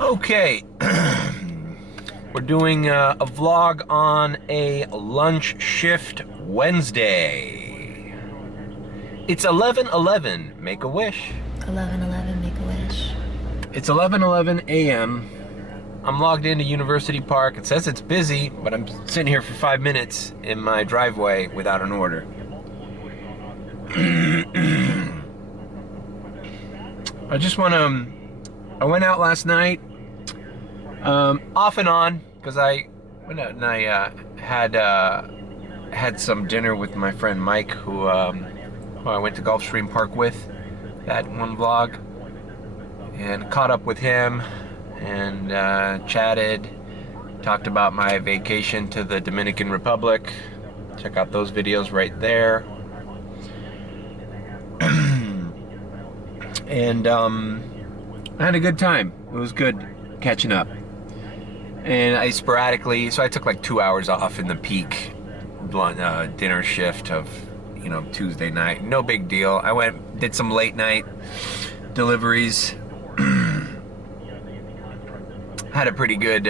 Okay, we're doing a vlog on a lunch shift Wednesday. It's 11:11. Make a wish. 11:11. Make a wish. It's 11:11 a.m. I'm logged into University Park. It says it's busy, but I'm sitting here for 5 minutes in my driveway without an order. I went out last night, off and on, because I went out and I had some dinner with my friend Mike, who I went to Gulfstream Park with, that one vlog, and caught up with him and chatted, talked about my vacation to the Dominican Republic. Check out those videos right there. And I had a good time. It was good catching up. And I sporadically, so I took like 2 hours off in the peak dinner shift of, Tuesday night. No big deal. I went, did some late night deliveries. Had a pretty good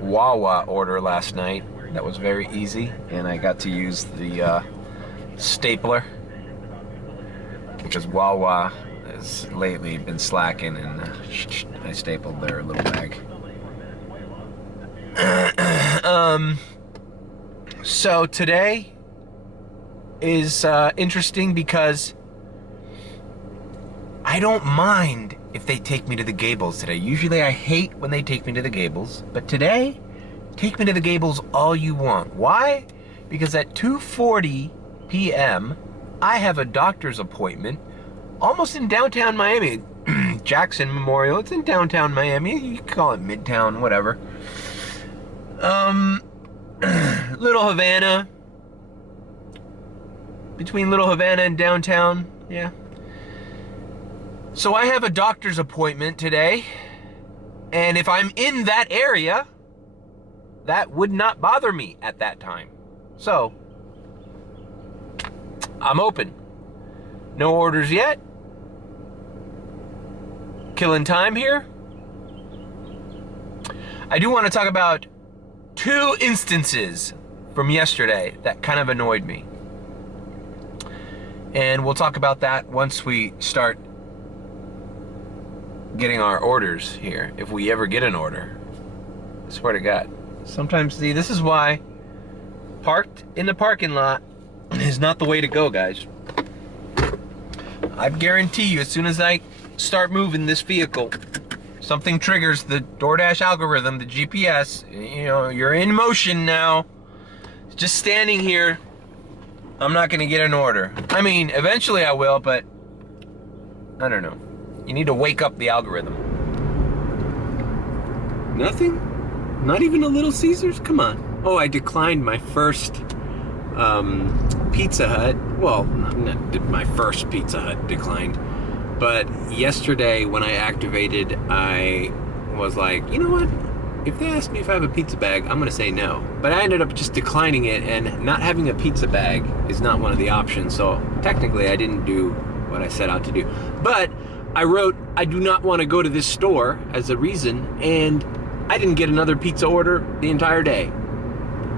Wawa order last night. That was very easy, and I got to use the stapler, because Wawa has lately been slacking, and I stapled their little bag. So today is interesting because I don't mind if they take me to the Gables today. Usually I hate when they take me to the Gables, but today, take me to the Gables all you want. Why? Because at 2:40 p.m., I have a doctor's appointment almost in downtown Miami. Jackson Memorial, it's in downtown Miami. You can call it Midtown, whatever. Little Havana. Between Little Havana and downtown, yeah. So I have a doctor's appointment today, and if I'm in that area, that would not bother me at that time. So, I'm open. No orders yet. Killing time here. I do want to talk about 2 instances from yesterday that kind of annoyed me. And we'll talk about that once we start getting our orders here, if we ever get an order. I swear to God. Sometimes, see, this is why parked in the parking lot is not the way to go, guys. I guarantee you, as soon as I start moving this vehicle, something triggers the DoorDash algorithm, the GPS. You're in motion now. Just standing here, I'm not gonna get an order. I mean, eventually I will, but I don't know. You need to wake up the algorithm. Nothing? Not even a Little Ceasars? Come on. Oh, I declined my first Pizza Hut. Well, not my first Pizza Hut declined. But yesterday when I activated, I was like, you know what? If they ask me if I have a pizza bag, I'm gonna say no. But I ended up just declining it, and not having a pizza bag is not one of the options. So technically I didn't do what I set out to do. But I wrote, I do not want to go to this store as a reason, and I didn't get another pizza order the entire day.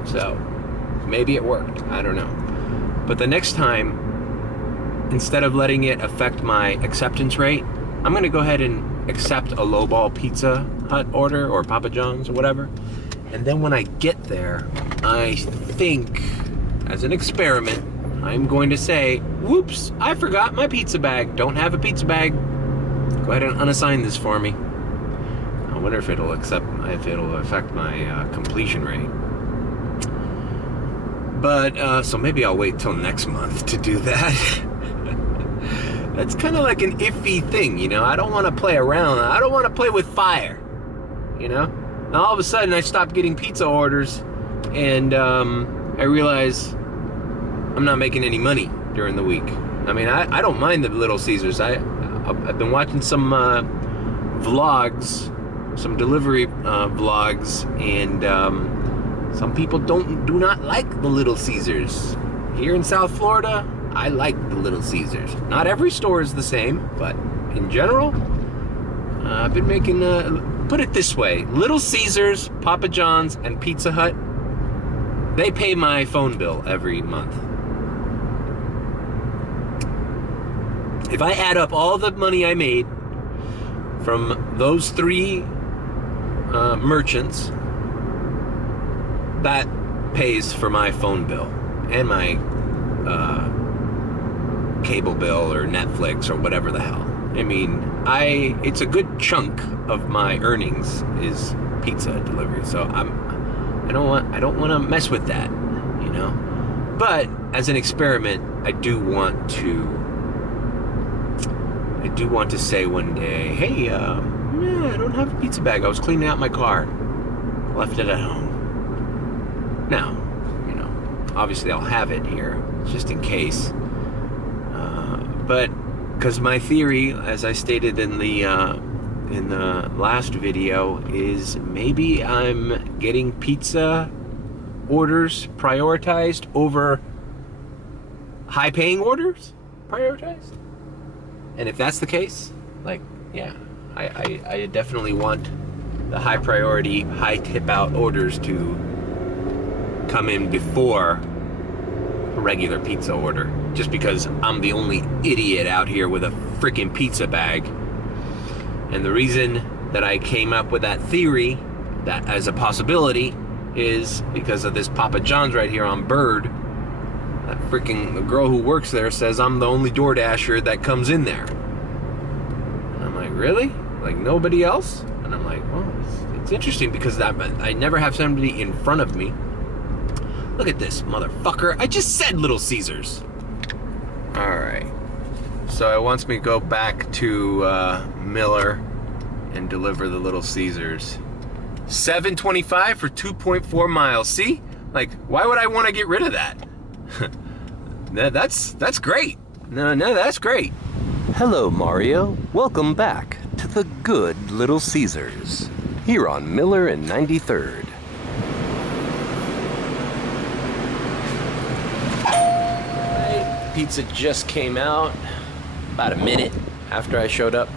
So maybe it worked, I don't know. But the next time, instead of letting it affect my acceptance rate, I'm gonna go ahead and accept a lowball Pizza Hut order or Papa John's or whatever. And then when I get there, I think, as an experiment, I'm going to say, whoops, I forgot my pizza bag. Don't have a pizza bag. Go ahead and unassign this for me. I wonder if it'll affect my completion rate. But, so maybe I'll wait till next month to do that. That's kind of like an iffy thing, I don't want to play around. I don't want to play with fire, Now all of a sudden I stopped getting pizza orders, and I realize I'm not making any money during the week. I mean, I don't mind the Little Ceasars. I've been watching some vlogs, some delivery vlogs, and some people do not like the Little Ceasars. Here in South Florida, I like the Little Caesars. Not every store is the same, but in general, I've been making, put it this way, Little Caesars, Papa John's, and Pizza Hut, they pay my phone bill every month. If I add up all the money I made from those three merchants, that pays for my phone bill and my cable bill or Netflix or whatever the hell. I mean, it's a good chunk of my earnings is pizza delivery. So I don't want to mess with that, you know. But as an experiment, I do want to say one day, hey, yeah, I don't have a pizza bag. I was cleaning out my car, left it at home. Now, you know, obviously I'll have it here just in case. But because my theory, as I stated in the last video, is maybe I'm getting pizza orders prioritized over high-paying orders prioritized. And if that's the case, like, yeah, I definitely want the high priority, high tip out orders to come in before a regular pizza order. Just because I'm the only idiot out here with a freaking pizza bag. And the reason that I came up with that theory, that as a possibility, is because of this Papa John's right here on Bird. That freaking, the girl who works there says I'm the only DoorDasher that comes in there. And I'm like, really? Like nobody else? And I'm like, well, it's interesting because I never have somebody in front of me. Look at this, motherfucker. I just said Little Caesars. All right. So it wants me to go back to Miller and deliver the Little Caesars. $7.25 for 2.4 miles. See? Like, why would I want to get rid of that? That's great. No, that's great. Hello, Mario. Welcome back to the good Little Caesars, here on Miller and 93rd. Right, pizza just came out about a minute after I showed up.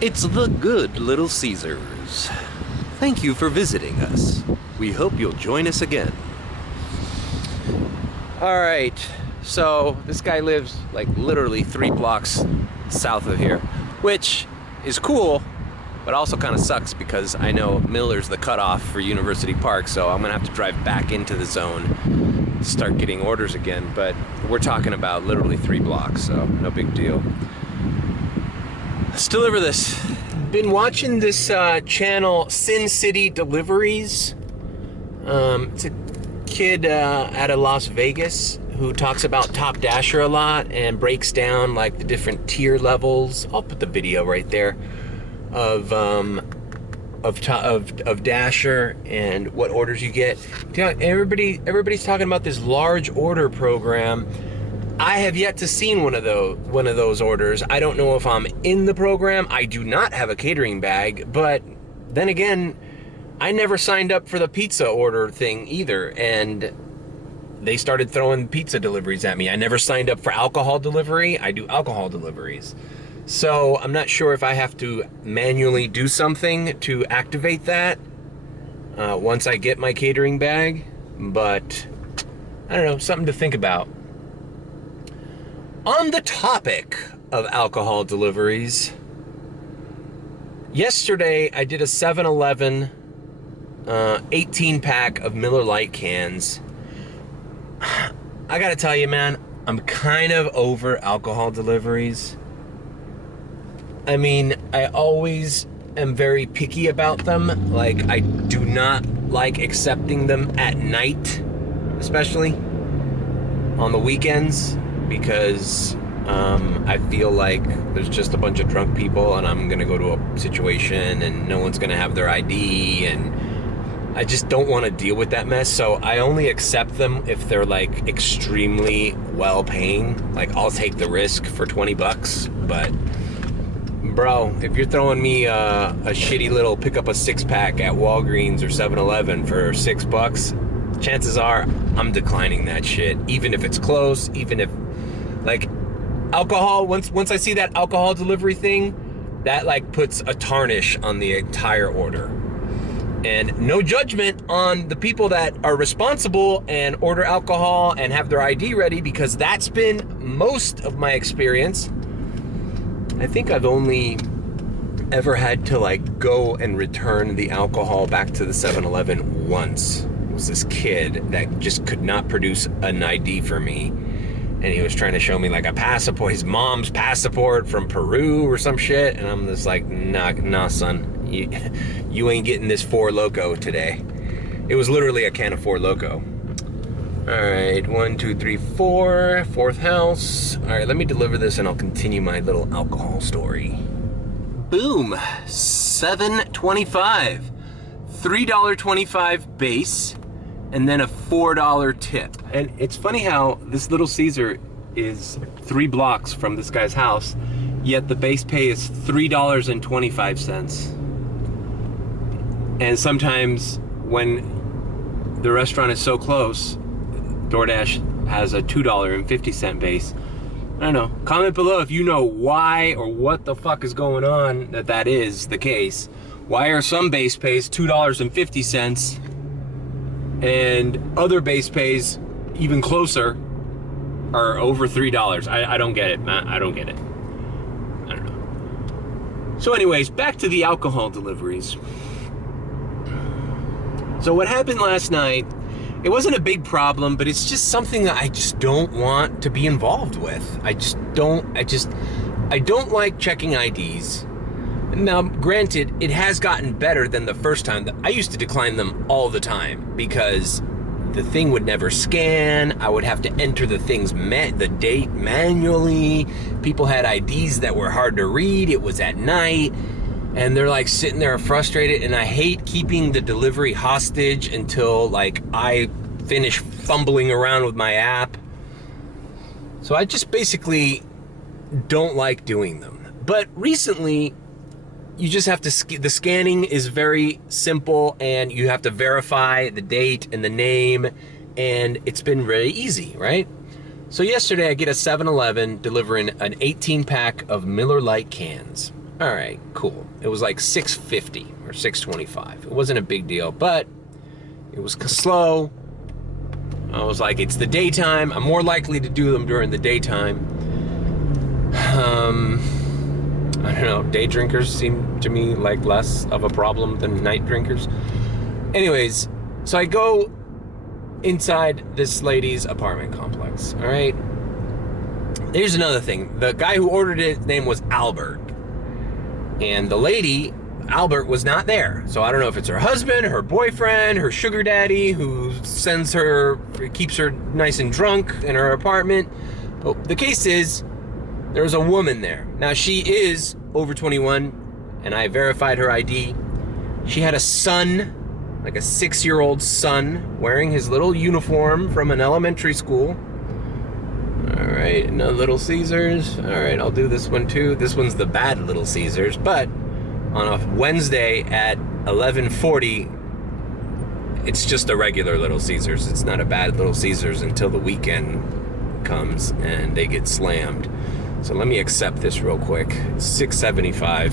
It's the good Little Caesars. Thank you for visiting us. We hope you'll join us again. All right, so this guy lives like literally 3 blocks south of here, which is cool, but also kind of sucks because I know Miller's the cutoff for University Park, so I'm gonna have to drive back into the zone to start getting orders again, but we're talking about literally 3 blocks, so no big deal. Let's deliver this. Been watching this channel, Sin City Deliveries. It's a kid out of Las Vegas who talks about Top Dasher a lot and breaks down like the different tier levels. I'll put the video right there of Dasher and what orders you get. Everybody's talking about this large order program. I have yet to seen one of those orders. I don't know if I'm in the program. I do not have a catering bag, but then again, I never signed up for the pizza order thing either, and they started throwing pizza deliveries at me. I never signed up for alcohol delivery. I do alcohol deliveries. So I'm not sure if I have to manually do something to activate that once I get my catering bag, but I don't know, something to think about. On the topic of alcohol deliveries, yesterday I did a 7-Eleven 18-pack of Miller Lite cans. I gotta tell you, man, I'm kind of over alcohol deliveries. I mean, I always am very picky about them. Like, I do not like accepting them at night, especially on the weekends, because I feel like there's just a bunch of drunk people and I'm gonna go to a situation and no one's gonna have their ID, and I just don't want to deal with that mess. So I only accept them if they're like extremely well paying. Like, I'll take the risk for 20 bucks, but bro, if you're throwing me a shitty little pick up a 6-pack at Walgreens or 7-Eleven for $6, chances are I'm declining that shit, even if it's close, even if, like, alcohol, once I see that alcohol delivery thing, that like puts a tarnish on the entire order. And no judgment on the people that are responsible and order alcohol and have their ID ready, because that's been most of my experience. I think I've only ever had to like go and return the alcohol back to the 7-Eleven once. It was this kid that just could not produce an ID for me. And he was trying to show me like a passport, his mom's passport from Peru or some shit. And I'm just like, nah, son, you ain't getting this Four Loko today. It was literally a can of Four Loko. All right, 1, 2, 3, 4, fourth house. All right, let me deliver this and I'll continue my little alcohol story. Boom, $7.25, $3.25 base, and then a $4 tip. And it's funny how this Little Caesar is 3 blocks from this guy's house, yet the base pay is $3.25. And sometimes when the restaurant is so close, DoorDash has a $2.50 base. I don't know. Comment below if you know why or what the fuck is going on that is the case. Why are some base pays $2.50 and other base pays even closer are over $3? I don't get it, man. I don't get it. I don't know. So anyways, back to the alcohol deliveries. So what happened last night, it wasn't a big problem, but it's just something that I just don't want to be involved with. I don't like checking IDs. Now, granted, it has gotten better than the first time. I used to decline them all the time because the thing would never scan. I would have to enter the date manually. People had IDs that were hard to read. It was at night. And they're like sitting there frustrated, and I hate keeping the delivery hostage until like I finish fumbling around with my app. So I just basically don't like doing them. But recently, you just have to, the scanning is very simple and you have to verify the date and the name, and it's been very easy, right? So yesterday I get a 7-Eleven delivering an 18-pack of Miller Lite cans. All right, cool. It was like $6.50 or $6.25. It wasn't a big deal, but it was slow. I was like, it's the daytime. I'm more likely to do them during the daytime. I don't know, day drinkers seem to me like less of a problem than night drinkers. Anyways, so I go inside this lady's apartment complex, all right? Here's another thing. The guy who ordered it, his name was Albert. And the lady, Albert, was not there. So I don't know if it's her husband, her boyfriend, her sugar daddy who sends her, keeps her nice and drunk in her apartment. But the case is, there's a woman there. Now, she is over 21, and I verified her ID. She had a son, like a 6-year-old son, wearing his little uniform from an elementary school. All right, another Little Caesars. All right, I'll do this one too. This one's the bad Little Caesars, but on a Wednesday at 11:40, it's just a regular Little Caesars. It's not a bad Little Caesars until the weekend comes and they get slammed. So let me accept this real quick. $6.75,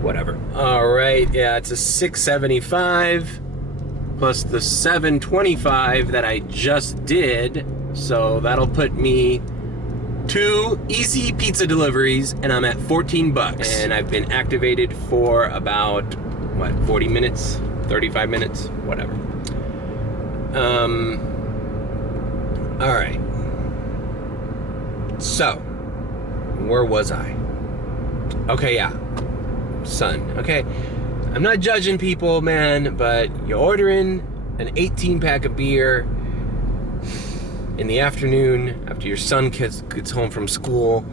whatever. All right, yeah, it's a $6.75 plus the $7.25 that I just did. So that'll put me 2 easy pizza deliveries, and I'm at $14. And I've been activated for about, what, 40 minutes, 35 minutes, whatever. All right. So, where was I? Okay, yeah. Son, okay. I'm not judging people, man, but you're ordering an 18-pack of beer in the afternoon after your son gets home from school,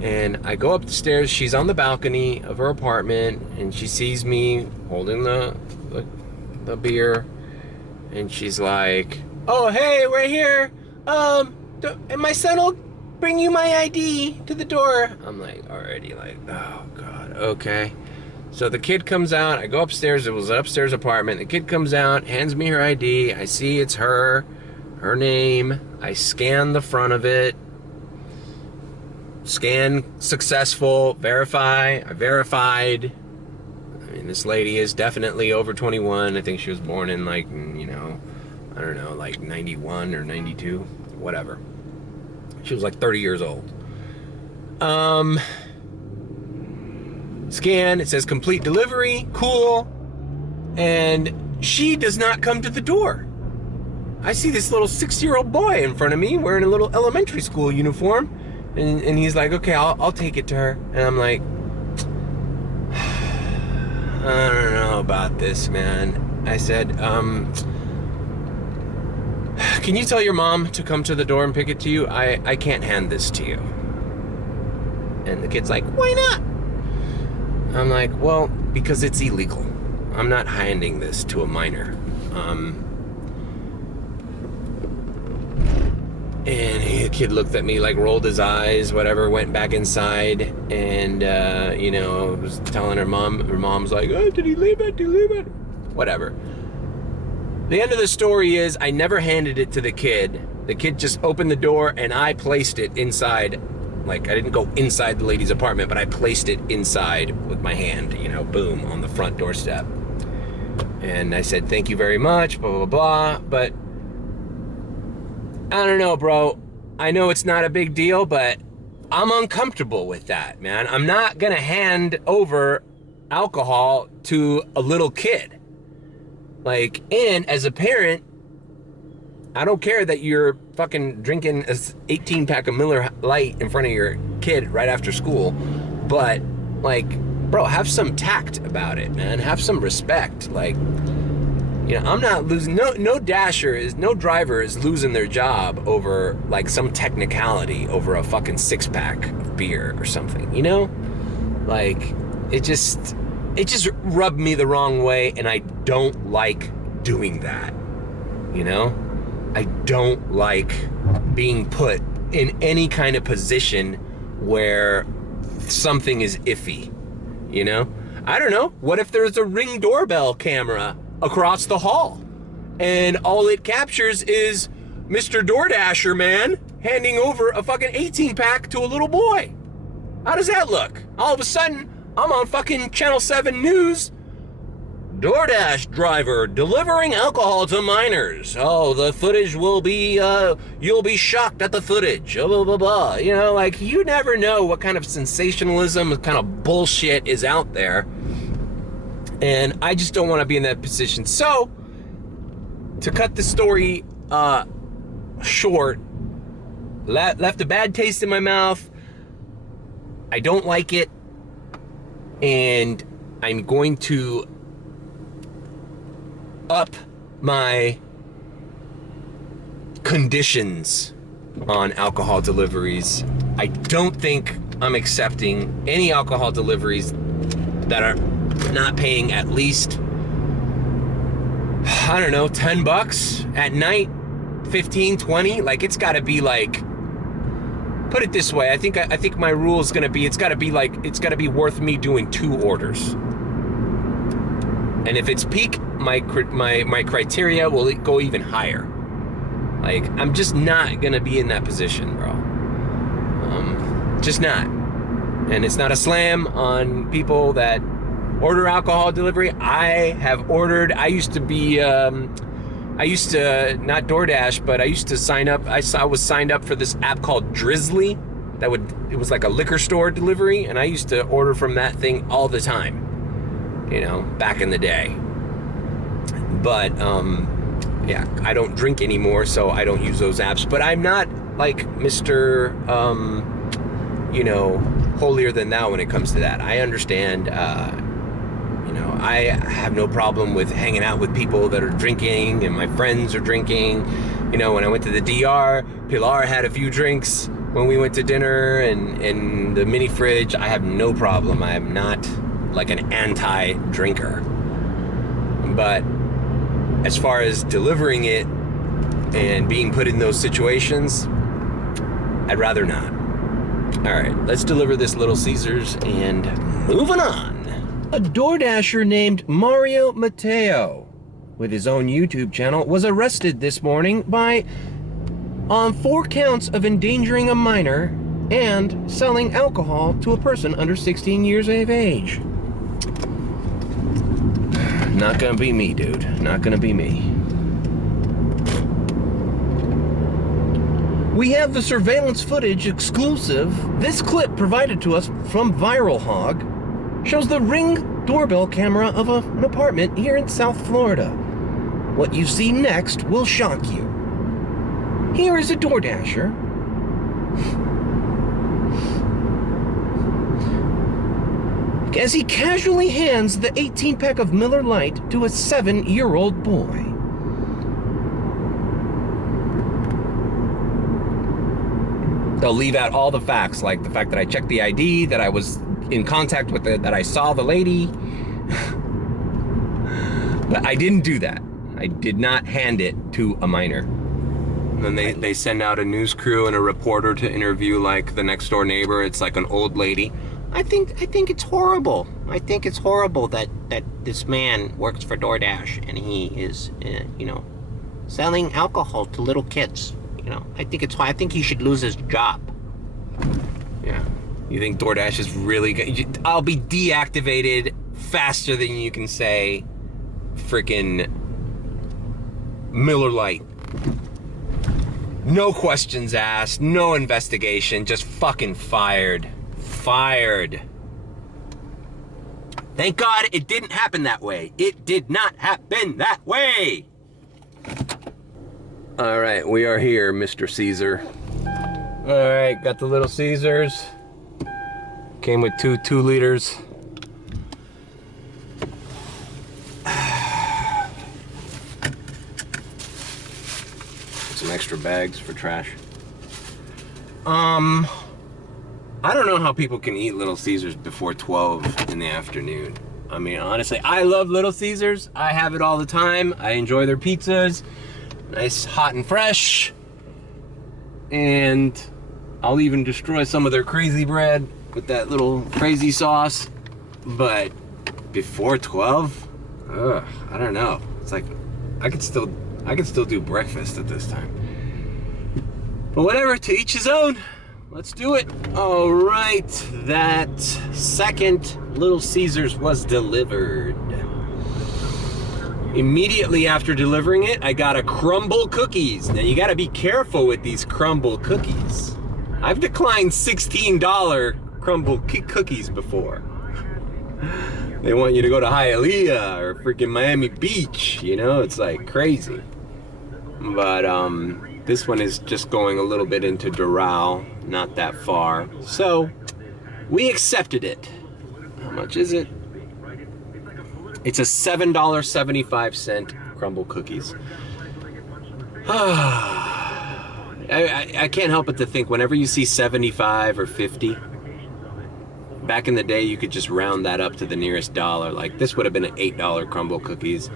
and I go up the stairs. She's on the balcony of her apartment, and she sees me holding the beer, and she's like, "Oh, hey, we're here. And my son will bring you my ID to the door." I'm like, already like, oh God, okay. So the kid comes out. I go upstairs. It was an upstairs apartment. The kid comes out, hands me her ID. I see it's her name. I scan the front of it. Scan successful. Verify. I verified. I mean, this lady is definitely over 21. I think she was born in like, you know, I don't know, like 91 or 92, whatever. She was like 30 years old. Scan, it says complete delivery, cool. And she does not come to the door. I see this little 6-year-old boy in front of me wearing a little elementary school uniform. And he's like, okay, I'll take it to her. And I'm like, I don't know about this, man. I said, can you tell your mom to come to the door and pick it to you? I can't hand this to you. And the kid's like, why not? I'm like, well, because it's illegal. I'm not handing this to a minor. And the kid looked at me, like rolled his eyes, whatever, went back inside, and, you know, was telling her mom. Her mom's like, oh, did he leave it? Did he leave it? Whatever. The end of the story is I never handed it to the kid. The kid just opened the door, and I placed it inside. Like, I didn't go inside the lady's apartment, but I placed it inside with my hand, you know, boom, on the front doorstep. And I said, thank you very much, blah, blah, blah, but I don't know, bro. I know it's not a big deal, but I'm uncomfortable with that, man. I'm not gonna hand over alcohol to a little kid. Like, and as a parent, I don't care that you're fucking drinking an 18-pack of Miller Lite in front of your kid right after school, but, like, bro, have some tact about it, man. Have some respect. Like, you know, I'm not losing, no driver is losing their job over, like, some technicality over a fucking 6-pack of beer or something, you know? Like, it just rubbed me the wrong way, and I don't like doing that, you know? I don't like being put in any kind of position where something is iffy, you know? I don't know. What if there's a Ring doorbell camera across the hall and all it captures is Mr. DoorDasher man handing over a fucking 18-pack to a little boy? How does that look? All of a sudden, I'm on fucking Channel 7 News. DoorDash driver delivering alcohol to minors. Oh, the footage will be, you'll be shocked at the footage. Blah, blah, blah, blah. You know, like, you never know what kind of sensationalism, what kind of bullshit is out there. And I just don't want to be in that position. So, to cut the story short, left a bad taste in my mouth. I don't like it. And I'm going to up my conditions on alcohol deliveries. I don't think I'm accepting any alcohol deliveries that are not paying at least, I don't know, $10 at night, 15, 20. Like, it's got to be like, put it this way. I think my rule is going to be, it's got to be worth me doing 2 orders. And if it's peak, my criteria will go even higher. Like, I'm just not gonna be in that position, bro. Just not. And it's not a slam on people that order alcohol delivery. I have ordered. I used to not DoorDash, but I used to sign up. I was signed up for this app called Drizzly. It was like a liquor store delivery, and I used to order from that thing all the time. You know, back in the day. But, yeah, I don't drink anymore, so I don't use those apps. But I'm not, like, Mr., you know, holier than thou when it comes to that. I understand, you know, I have no problem with hanging out with people that are drinking, and my friends are drinking. You know, when I went to the DR, Pilar had a few drinks when we went to dinner, and the mini fridge, I have no problem. I am not like an anti-drinker. But as far as delivering it and being put in those situations, I'd rather not. All right, let's deliver this Little Caesars and moving on. A DoorDasher named Mario Mateo, with his own YouTube channel, was arrested this morning on 4 counts of endangering a minor and selling alcohol to a person under 16 years of age. Not gonna be me, dude. Not gonna be me. We have the surveillance footage exclusive. This clip provided to us from Viral Hog shows the Ring doorbell camera of an apartment here in South Florida. What you see next will shock you. Here is a DoorDasher as he casually hands the 18-pack of Miller Lite to a 7-year-old boy. They'll leave out all the facts, like the fact that I checked the ID, that I was in contact with that I saw the lady. But I didn't do that. I did not hand it to a minor. And then they send out a news crew and a reporter to interview like the next door neighbor. It's like an old lady. I think it's horrible. I think it's horrible that this man works for DoorDash and he is, selling alcohol to little kids. I think he should lose his job. Yeah. You think DoorDash is really good? I'll be deactivated faster than you can say freaking Miller Lite. No questions asked, no investigation, just fucking fired. Fired. Thank God it didn't happen that way. It did not happen that way. All right, we are here, Mr. Caesar. All right, got the Little Caesars. Came with two 2-liters. Some extra bags for trash. I don't know how people can eat Little Caesars before 12 in the afternoon. I mean, honestly, I love Little Caesars. I have it all the time. I enjoy their pizzas. Nice, hot and fresh. And I'll even destroy some of their crazy bread with that little crazy sauce. But before 12? Ugh, I don't know. It's like, I could still do breakfast at this time. But whatever, to each his own. Let's do it. All right, that second Little Caesars was delivered. Immediately after delivering it, I got a Crumbl Cookies. Now you gotta be careful with these Crumbl Cookies. I've declined $16 Crumbl Cookies before. They want you to go to Hialeah or freaking Miami Beach, it's like crazy. But this one is just going a little bit into Doral, not that far. So we accepted it. How much is it? It's a $7.75 Crumbl Cookies. I can't help but to think whenever you see 75 or 50, back in the day you could just round that up to the nearest dollar. Like this would have been an $8 Crumbl Cookies.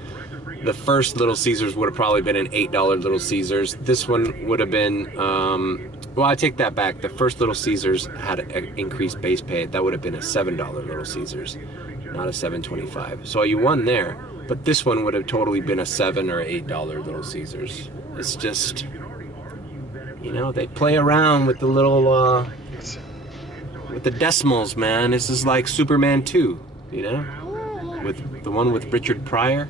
The first Little Caesars would have probably been an $8 Little Caesars. This one would have been, well, I take that back. The first Little Caesars had an increased base pay. That would have been a $7 Little Caesars, not a $7.25. So you won there, but this one would have totally been a $7 or $8 Little Caesars. It's just, they play around with the little, with the decimals, man. This is like Superman 2, with the one with Richard Pryor.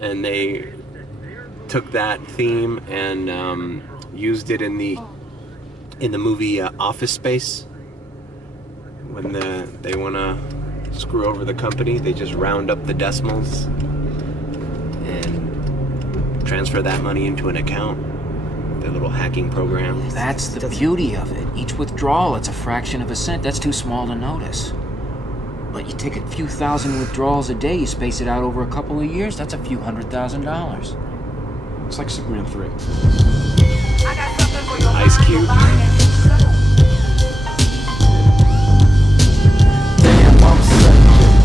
And they took that theme and used it in the movie Office Space. When they want to screw over the company, they just round up the decimals and transfer that money into an account. Their little hacking program. That's the beauty of it. Each withdrawal, it's a fraction of a cent. That's too small to notice. But you take a few thousand withdrawals a day, you space it out over a couple of years, that's a few $100,000. It's like Superman 3. Ice Cube. Damn, I'm such a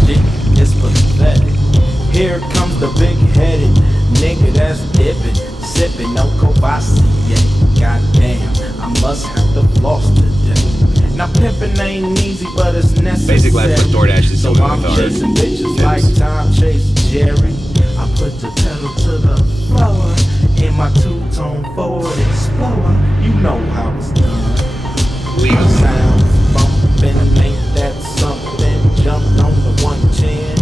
dick, it's pathetic. Here comes the big-headed nigga that's dipping, sipping no Courvoisier. Goddamn, I must have to floss today. Now pimping ain't easy, but it's necessary. Basically, I put DoorDash in So some I'm of our chasing bitches tips. like Tom chasing Jerry. I put the pedal to the floor in my two-tone Ford Explorer. You know how it's done. Legal. Sounds bumping, ain't that something? Jumped on the 110.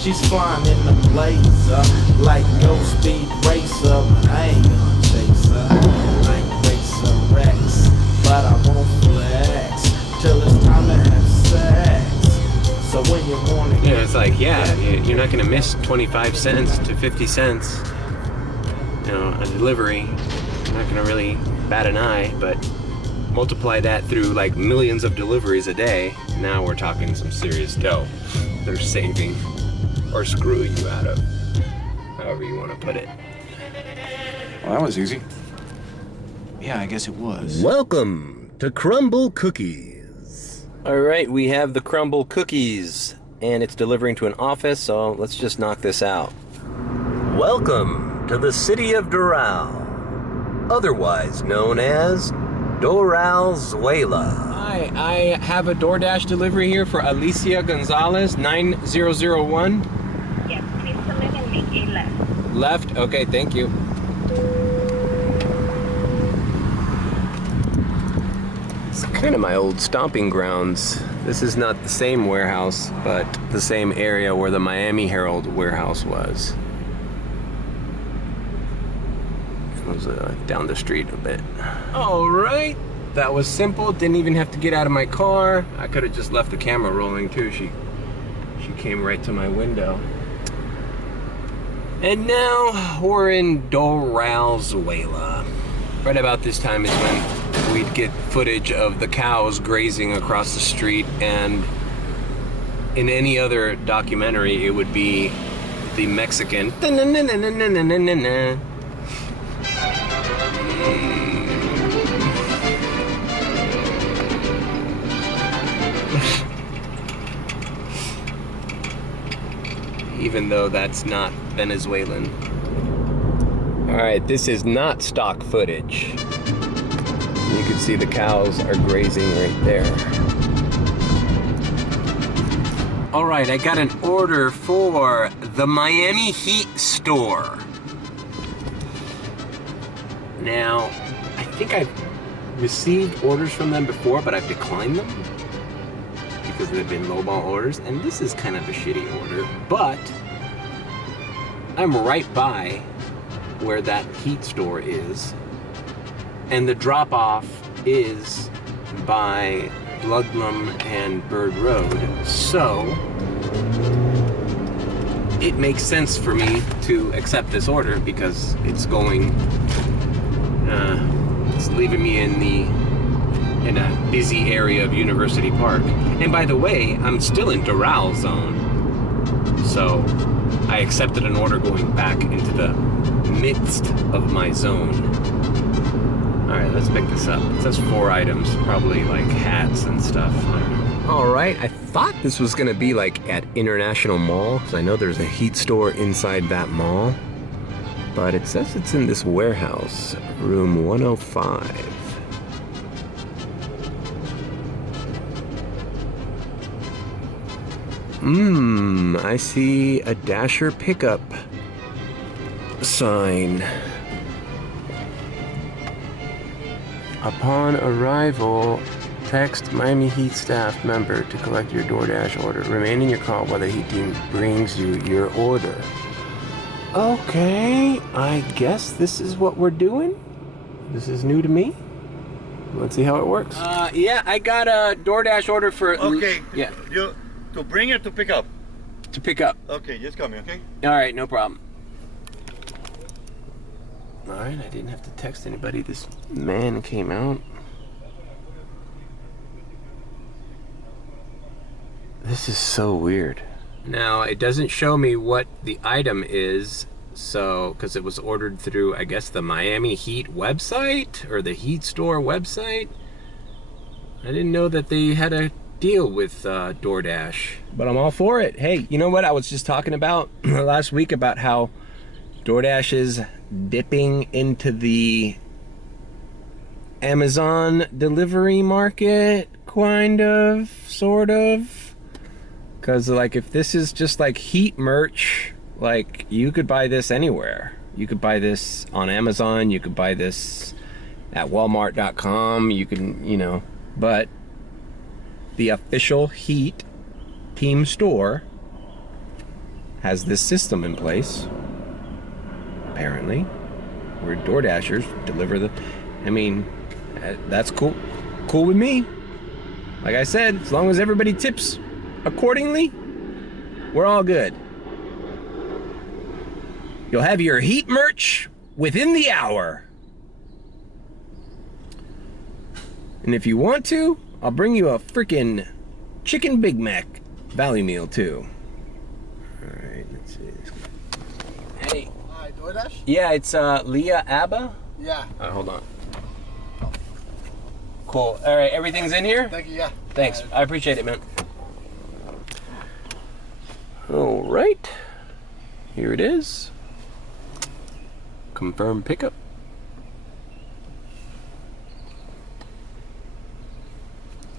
She's flying in the blazer like Ghost Speed Racer. I ain't gonna chase her like Racer Rex, but I won't flex till it's time to have sex. So when you wanna Yeah, it's like, yeah, you're not gonna miss 25 cents to 50 cents. You know, a delivery. You're not gonna really bat an eye, but multiply that through like millions of deliveries a day. Now we're talking some serious dough they're saving or screwing you out of, however you want to put it. Well, that was easy. Yeah, I guess it was. Welcome to Crumbl Cookies. All right, we have the Crumbl Cookies, and it's delivering to an office, so let's just knock this out. Welcome to the city of Doral, otherwise known as Doralzuela. Hi, I have a DoorDash delivery here for Alicia Gonzalez, 9001. Yes, please come in and make a left. Left? Okay, thank you. It's kind of my old stomping grounds. This is not the same warehouse, but the same area where the Miami Herald warehouse was. It was down the street a bit. All right. That was simple. Didn't even have to get out of my car. I could have just left the camera rolling too. She came right to my window. And now we're in Doralzuela. Right about this time is when we'd get footage of the cows grazing across the street, and in any other documentary it would be the Mexican even though that's not Venezuelan. Alright, this is not stock footage. You can see the cows are grazing right there. Alright, I got an order for the Miami Heat store. Now, I think I've received orders from them before, but I've declined them because they've been lowball orders, and this is kind of a shitty order, but I'm right by where that heat store is, and the drop-off is by Bloodblum and Bird Road, so it makes sense for me to accept this order because it's going, it's leaving me in a busy area of University Park. And by the way, I'm still in Doral zone, so I accepted an order going back into the midst of my zone. Alright, let's pick this up. It says 4 items, probably like hats and stuff. Alright, I thought this was gonna be like at International Mall, because I know there's a heat store inside that mall, but it says it's in this warehouse, room 105. I see a Dasher pickup sign. Upon arrival, text Miami Heat staff member to collect your DoorDash order. Remain in your car while the heat team brings you your order. Okay, I guess this is what we're doing. This is new to me. Let's see how it works. Yeah, I got a DoorDash order for... Okay. Yeah. You to bring or to pick up? To pick up. Okay, just come, okay? Alright, no problem. Alright, I didn't have to text anybody. This man came out. This is so weird. Now, it doesn't show me what the item is, so, because it was ordered through, I guess, the Miami Heat website, or the Heat store website. I didn't know that they had a deal with DoorDash, but I'm all for it. Hey, you know what I was just talking about last week about how DoorDash is dipping into the Amazon delivery market? kind of, sort of. Because, like, if this is just, like, heat merch, like, you could buy this anywhere. You could buy this on Amazon. You could buy this at Walmart.com. You can, you know. But the official Heat Team store has this system in place. Apparently. Where DoorDashers deliver the... I mean, that's cool. Cool with me. Like I said, as long as everybody tips accordingly, we're all good. You'll have your Heat merch within the hour. And if you want to, I'll bring you a freaking chicken Big Mac value meal too. Alright, let's see. Hey. Hi, DoorDash? Yeah, it's Leah Abba. Yeah. Hold on. Cool. Alright, everything's in here? Thank you, yeah. Thanks. I appreciate it, man. Alright. Here it is. Confirm pickup.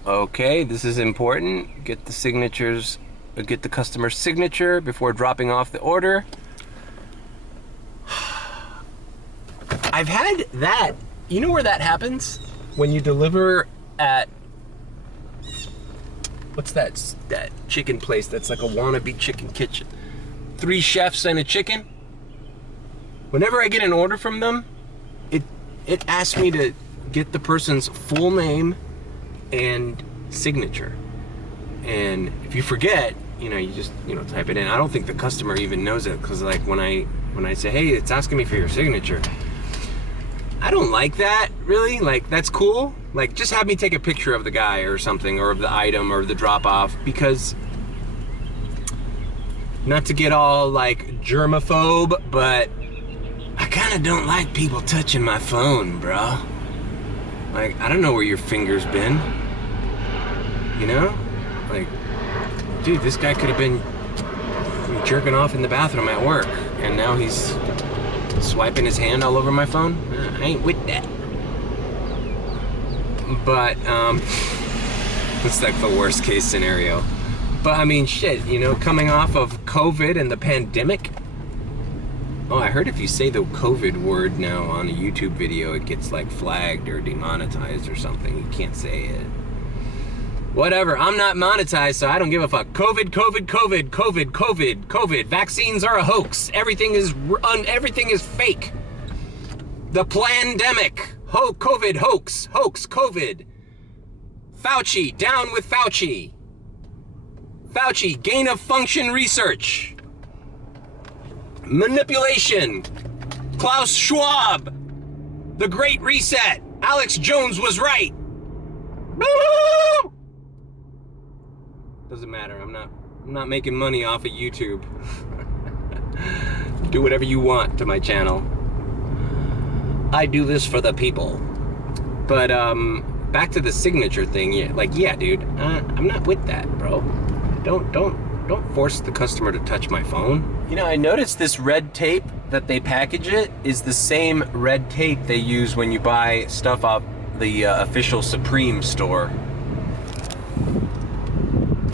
Okay, this is important. Get the signatures, get the customer's signature before dropping off the order. I've had that. You know where that happens? When you deliver at, what's that chicken place that's like a wannabe chicken kitchen? 3 chefs and a chicken. Whenever I get an order from them, it asks me to get the person's full name and signature. And if you forget, you just, type it in. I don't think the customer even knows it, because like when I say, hey, it's asking me for your signature, I don't like that, really. Like, that's cool. Like, just have me take a picture of the guy or something, or of the item, or the drop-off, because, not to get all, like, germaphobe, but I kind of don't like people touching my phone, bro. Like, I don't know where your finger's been. Like, dude, this guy could have been jerking off in the bathroom at work, and now he's swiping his hand all over my phone. I ain't with that. But it's like the worst case scenario. But I mean, shit, coming off of COVID and the pandemic. Oh, I heard if you say the COVID word now on a YouTube video, it gets like flagged or demonetized or something. You can't say it. Whatever, I'm not monetized, so I don't give a fuck. COVID, COVID, COVID, COVID, COVID, COVID. Vaccines are a hoax. Everything is fake. The plandemic. COVID, hoax, COVID. Fauci, down with Fauci. Fauci, gain of function research. Manipulation. Klaus Schwab. The Great Reset. Alex Jones was right. Doesn't matter. I'm not making money off of YouTube. Do whatever you want to my channel. I do this for the people. But back to the signature thing. Yeah, dude. I'm not with that, bro. Don't force the customer to touch my phone. I noticed this red tape that they package it is the same red tape they use when you buy stuff off the official Supreme store.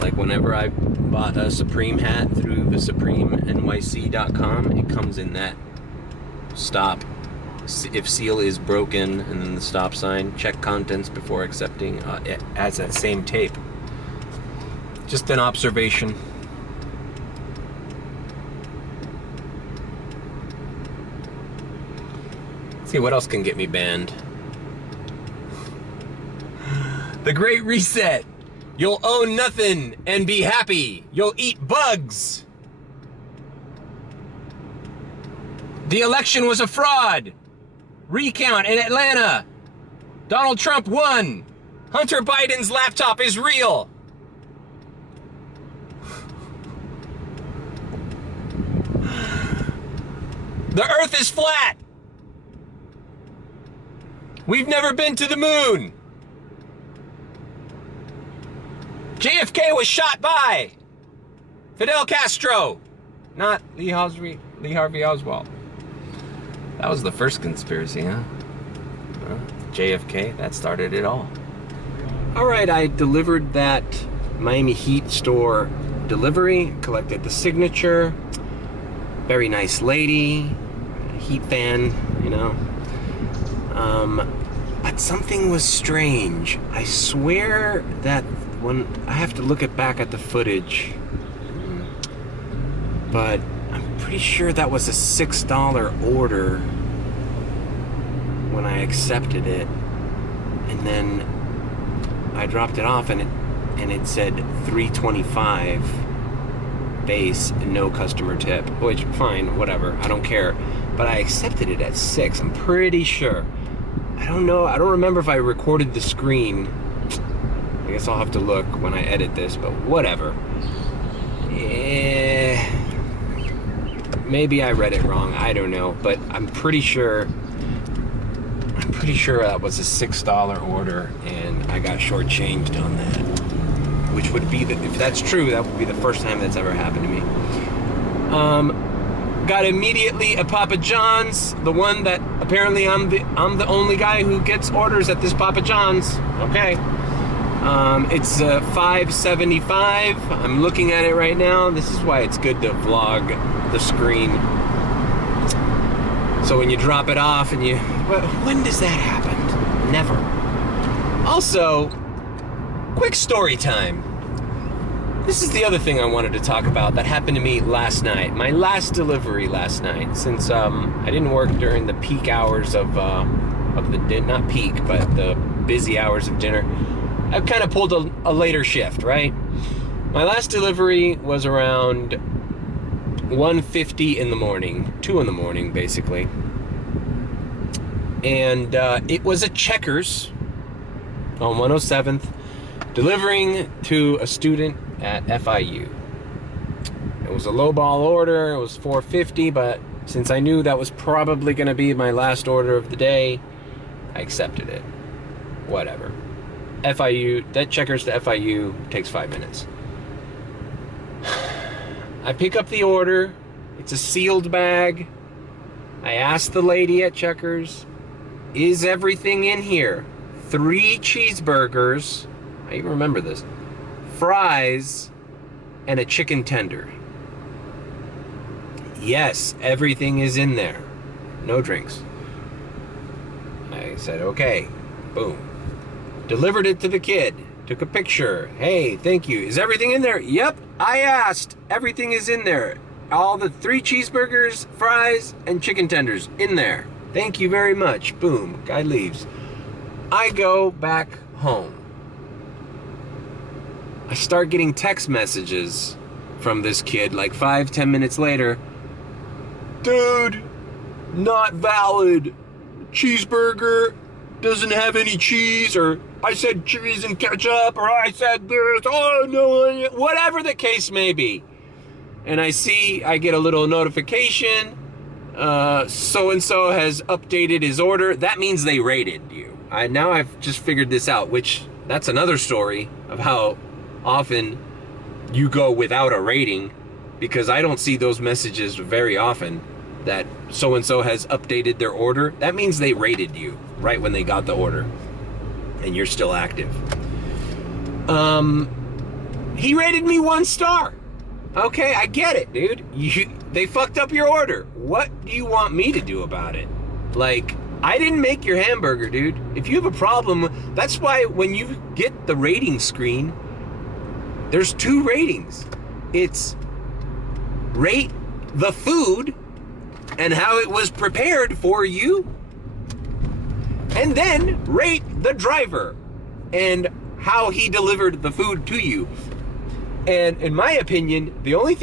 Like whenever I bought a Supreme hat through the SupremeNYC.com, it comes in that stop. If seal is broken, and then the stop sign, check contents before accepting. It has that same tape. Just an observation. Let's see what else can get me banned. The Great Reset. You'll own nothing and be happy. You'll eat bugs. The election was a fraud. Recount in Atlanta. Donald Trump won. Hunter Biden's laptop is real. The Earth is flat. We've never been to the moon. JFK was shot by Fidel Castro, not Lee Harvey Oswald. That was the first conspiracy, huh? JFK, that started it all. All right, I delivered that Miami Heat store delivery, collected the signature. Very nice lady, Heat fan, you know. But something was strange. I swear that when I have to look back at the footage, but I'm pretty sure that was a $6 order when I accepted it, and then I dropped it off and it said $3.25 base, no customer tip, which fine, whatever, I don't care. But I accepted it at $6. I'm pretty sure. I don't know. I don't remember if I recorded the screen. I guess I'll have to look when I edit this, but whatever. Maybe I read it wrong. I don't know, but I'm pretty sure that was a $6 order, and I got shortchanged on that. Which would be if that's true, that would be the first time that's ever happened to me. Got immediately a Papa John's, the one that apparently I'm the only guy who gets orders at this Papa John's. Okay. It's $5.75. I'm looking at it right now. This is why it's good to vlog the screen. So when you drop it off and when does that happen? Never. Also, quick story time. This is the other thing I wanted to talk about that happened to me last night. My last delivery last night, since I didn't work during the peak hours of the not peak, but the busy hours of dinner. I kind of pulled a later shift, right? My last delivery was around 1:50 in the morning, 2 in the morning, basically. And it was at Checkers on 107th, delivering to a student at FIU. It was a lowball order. It was $4.50, but since I knew that was probably going to be my last order of the day, I accepted it. Whatever. FIU, that Checkers to FIU takes 5 minutes. I pick up the order. It's a sealed bag. I asked the lady at Checkers, is everything in here? 3 cheeseburgers, I even remember this, fries, and a chicken tender. Yes, everything is in there. No drinks. I said, okay. Boom. Delivered it to the kid. Took a picture. Hey, thank you. Is everything in there? Yep, I asked. Everything is in there. All the 3 cheeseburgers, fries, and chicken tenders in there. Thank you very much. Boom. Guy leaves. I go back home. I start getting text messages from this kid like 5-10 minutes later. Dude, not valid. Cheeseburger doesn't have any cheese, or I said cheese and ketchup, or I said this, oh no, whatever the case may be. And I get a little notification, so-and-so has updated his order. That means they rated you. Now I've just figured this out, which that's another story of how often you go without a rating, because I don't see those messages very often that so-and-so has updated their order. That means they rated you right when they got the order and you're still active. He rated me 1 star. Okay, I get it, dude. They fucked up your order. What do you want me to do about it? Like, I didn't make your hamburger, dude. If you have a problem, that's why when you get the rating screen, there's 2 ratings. It's rate the food and how it was prepared for you, and then rate the driver and how he delivered the food to you. And in my opinion, the only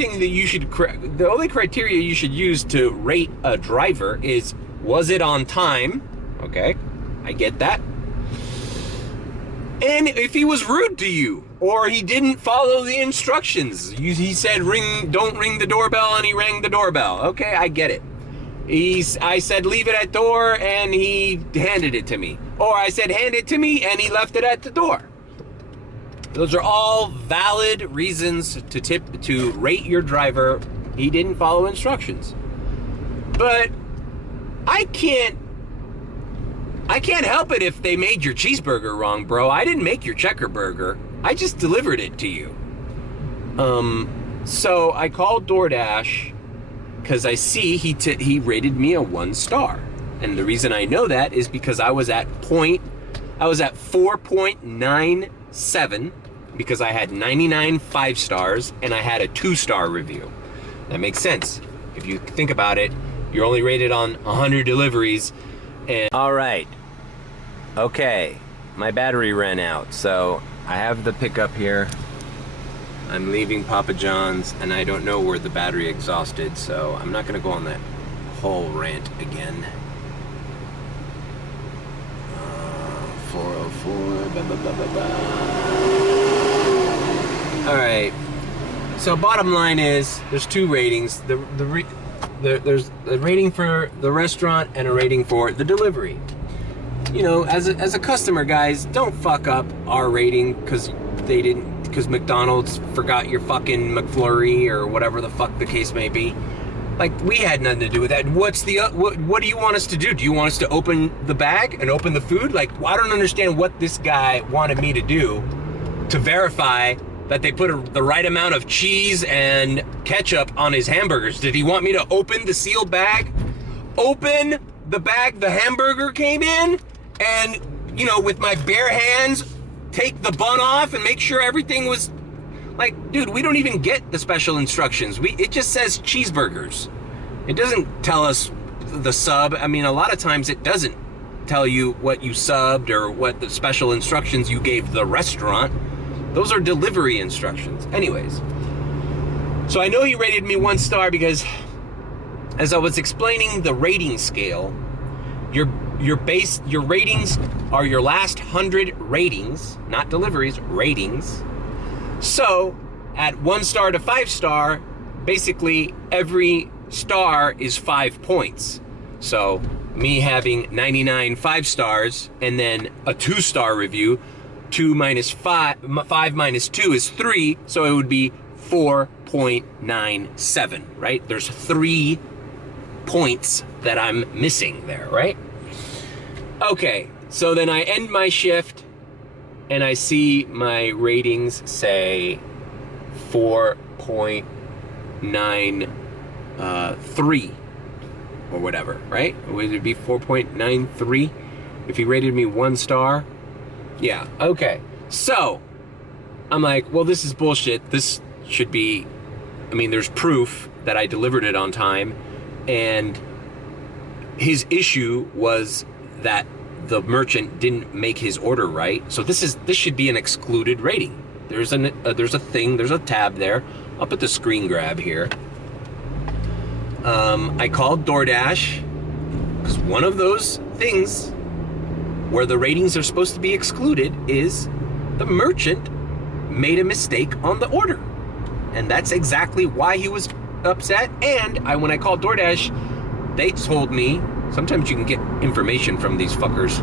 criteria you should use to rate a driver is, was it on time? Okay, I get that. And if he was rude to you, or he didn't follow the instructions. He said don't ring the doorbell, and he rang the doorbell. Okay, I get it. I said leave it at door, and he handed it to me. Or I said hand it to me, and he left it at the door. Those are all valid reasons to rate your driver. He didn't follow instructions. But I can't I can't help it if they made your cheeseburger wrong, bro. I didn't make your checker burger. I just delivered it to you. So I called DoorDash because I see he rated me a 1 star. And the reason I know that is because I was at 4.97 because I had 99 5 stars and I had a 2-star review. That makes sense. If you think about it, you're only rated on 100 deliveries. And all right. Okay. My battery ran out, so I have the pickup here. I'm leaving Papa John's and I don't know where the battery exhausted, so I'm not gonna go on that whole rant again. 404, blah, blah, blah, blah, blah. All right. So bottom line is, there's 2 ratings. There's a rating for the restaurant and a rating for the delivery. You know, as a customer, guys, don't fuck up our rating because McDonald's forgot your fucking McFlurry or whatever the fuck the case may be. Like, we had nothing to do with that. What do you want us to do? Do you want us to open the bag and open the food? Like, I don't understand what this guy wanted me to do to verify that they put the right amount of cheese and ketchup on his hamburgers. Did he want me to open the sealed bag? Open the bag the hamburger came in? And, you know, with my bare hands, take the bun off and make sure everything was... Like, dude, we don't even get the special instructions. It just says cheeseburgers. It doesn't tell us the sub. I mean, a lot of times it doesn't tell you what you subbed or what the special instructions you gave the restaurant. Those are delivery instructions. Anyways, so I know he rated me 1 star because as I was explaining the rating scale, your ratings are your last 100 ratings, not deliveries, ratings. So at 1 star to 5 star, basically every star is 5 points. So me having 99 5 stars and then a 2-star review, 2 minus 5 minus 2 is 3, so it would be 4.97, right? There's 3 points that I'm missing there, right? Okay, so then I end my shift and I see my ratings say 4.93 or whatever, right? Would it be 4.93 if he rated me 1 star? Yeah, okay. So, I'm like, well, this is bullshit. This should be, I mean, there's proof that I delivered it on time, and his issue was that the merchant didn't make his order right. So this should be an excluded rating. There's a tab there. I'll put the screen grab here. I called DoorDash because one of those things where the ratings are supposed to be excluded is the merchant made a mistake on the order. And that's exactly why he was upset. And when I called DoorDash, they told me, sometimes you can get information from these fuckers.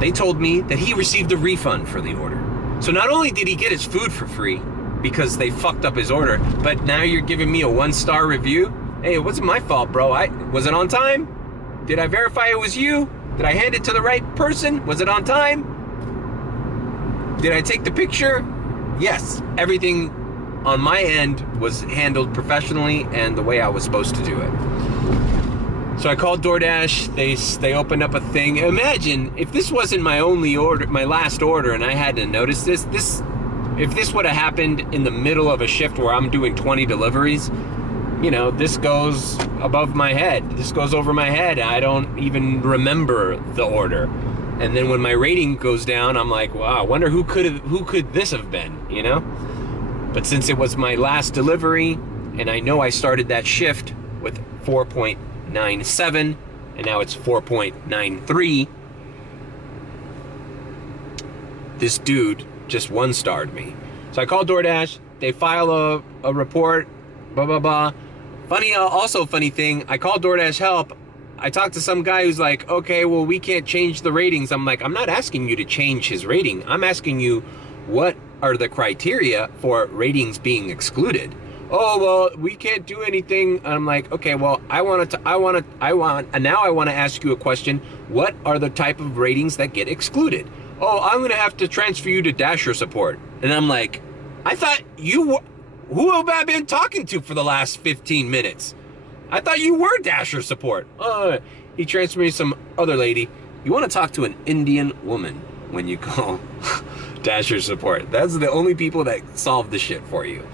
They told me that he received a refund for the order. So not only did he get his food for free because they fucked up his order, but now you're giving me a 1-star review? Hey, it wasn't my fault, bro. Was it on time? Did I verify it was you? Did I hand it to the right person? Was it on time? Did I take the picture? Yes, everything on my end was handled professionally and the way I was supposed to do it. So I called DoorDash, they opened up a thing. Imagine if this wasn't my only order, my last order, and I had to notice this, if this would have happened in the middle of a shift where I'm doing 20 deliveries, you know, this goes above my head. This goes over my head. I don't even remember the order. And then when my rating goes down, I'm like, wow, I wonder who could this have been, you know? But since it was my last delivery, and I know I started that shift with 4.97, and now it's 4.93, this dude just 1-starred me. So I called DoorDash, they file a report, blah, blah, blah. Funny thing, I called DoorDash help. I talked to some guy who's like, okay, well, we can't change the ratings. I'm like, I'm not asking you to change his rating. I'm asking you, what are the criteria for ratings being excluded? oh, well, we can't do anything. I'm like, okay, well, and now I want to ask you a question. What are the type of ratings that get excluded? Oh, I'm going to have to transfer you to Dasher support. And I'm like, I thought who have I been talking to for the last 15 minutes? I thought you were Dasher support. He transferred me to some other lady. You want to talk to an Indian woman when you call Dasher support. That's the only people that solve the shit for you.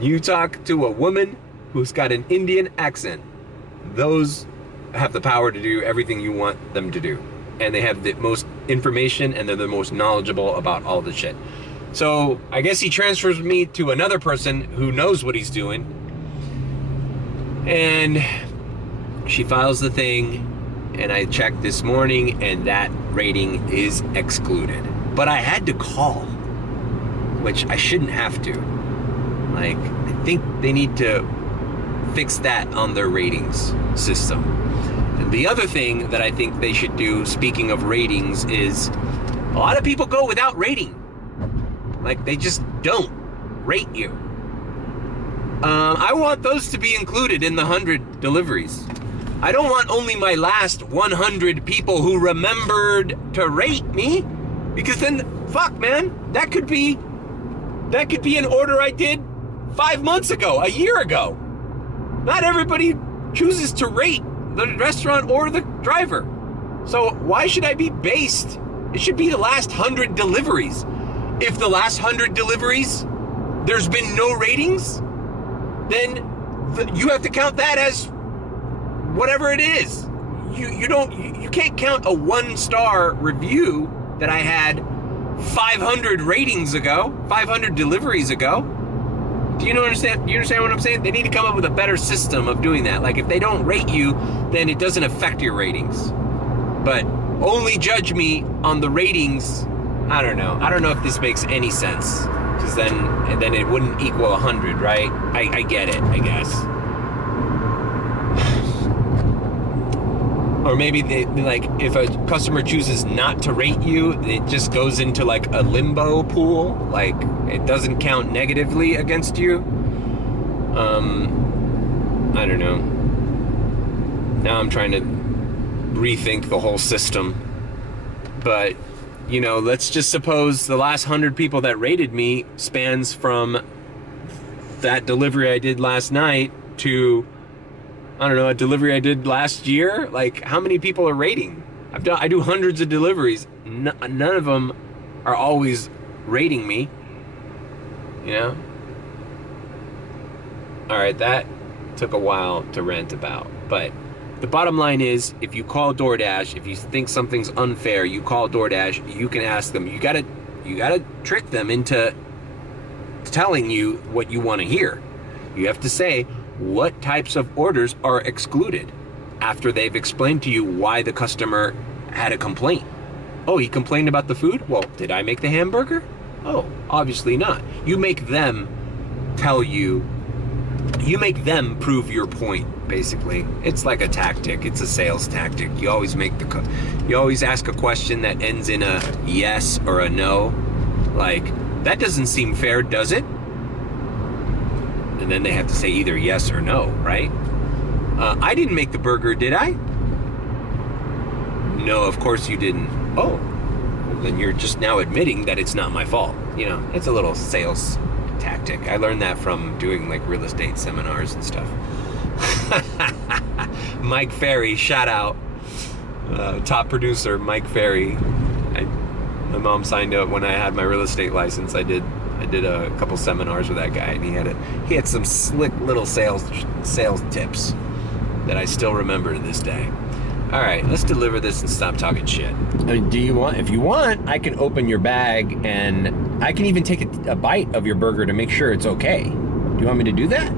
You talk to a woman who's got an Indian accent. Those have the power to do everything you want them to do. And they have the most information and they're the most knowledgeable about all the shit. So I guess he transfers me to another person who knows what he's doing. And she files the thing, and I checked this morning, and that rating is excluded. But I had to call, which I shouldn't have to. Like, I think they need to fix that on their ratings system. And the other thing that I think they should do, speaking of ratings, is a lot of people go without rating. Like, they just don't rate you. I want those to be included in the 100 deliveries. I don't want only my last 100 people who remembered to rate me, because then, fuck, man, that could be an order I did 5 months ago, a year ago. Not everybody chooses to rate the restaurant or the driver. So why should I be based? It should be the last 100 deliveries. If the last 100 deliveries, there's been no ratings, then you have to count that as whatever it is. You can't count a 1-star review that I had 500 ratings ago, 500 deliveries ago. Do you understand what I'm saying? They need to come up with a better system of doing that. Like, if they don't rate you, then it doesn't affect your ratings. But only judge me on the ratings. I don't know. I don't know if this makes any sense, because then it wouldn't equal 100, right? I get it, I guess. Or maybe they, like, if a customer chooses not to rate you, it just goes into like a limbo pool. Like, it doesn't count negatively against you. I don't know. Now I'm trying to rethink the whole system. But, you know, let's just suppose the last 100 people that rated me spans from that delivery I did last night to, I don't know, a delivery I did last year. Like, how many people are rating? I do hundreds of deliveries. None of them are always rating me, you know? All right, that took a while to rant about, but the bottom line is, if you call DoorDash, if you think something's unfair, you call DoorDash, you can ask them. You gotta trick them into telling you what you want to hear. You have to say what types of orders are excluded after they've explained to you why the customer had a complaint. Oh, he complained about the food? Well, did I make the hamburger? Oh, obviously not. You make them tell you, you make them prove your point, basically. It's like a tactic. It's a sales tactic. You always ask a question that ends in a yes or a no. Like, that doesn't seem fair, does it? And then they have to say either yes or no, right? I didn't make the burger, did I? No, of course you didn't. Oh, well, then you're just now admitting that it's not my fault. You know, it's a little sales tactic. I learned that from doing like real estate seminars and stuff. Mike Ferry, shout out. Top producer, Mike Ferry. My mom signed up when I had my real estate license. I did a couple seminars with that guy, and he had some slick little sales tips that I still remember to this day. All right, let's deliver this and stop talking shit. If you want, I can open your bag and I can even take a bite of your burger to make sure it's okay. Do you want me to do that?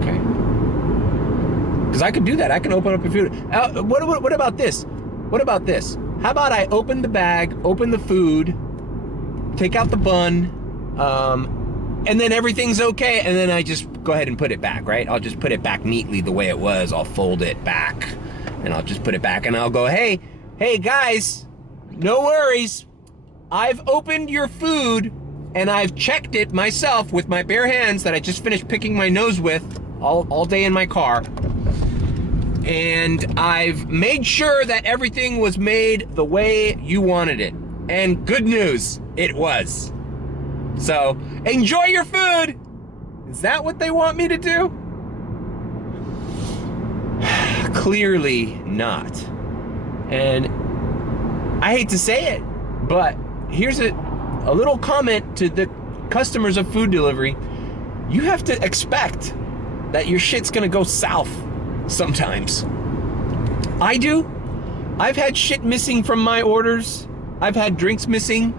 Okay. Because I could do that. I can open up your food. What about this? What about this? How about I open the bag, open the food, take out the bun, and then everything's okay, and then I just go ahead and put it back, right? I'll just put it back neatly the way it was. I'll fold it back, and I'll just put it back, and I'll go, hey guys, no worries. I've opened your food. and I've checked it myself with my bare hands that I just finished picking my nose with all day in my car. And I've made sure that everything was made the way you wanted it. And good news, it was. So, enjoy your food! Is that what they want me to do? Clearly not. And I hate to say it, but here's a little comment to the customers of food delivery. You have to expect that your shit's gonna go south sometimes. I do. I've had shit missing from my orders. I've had drinks missing.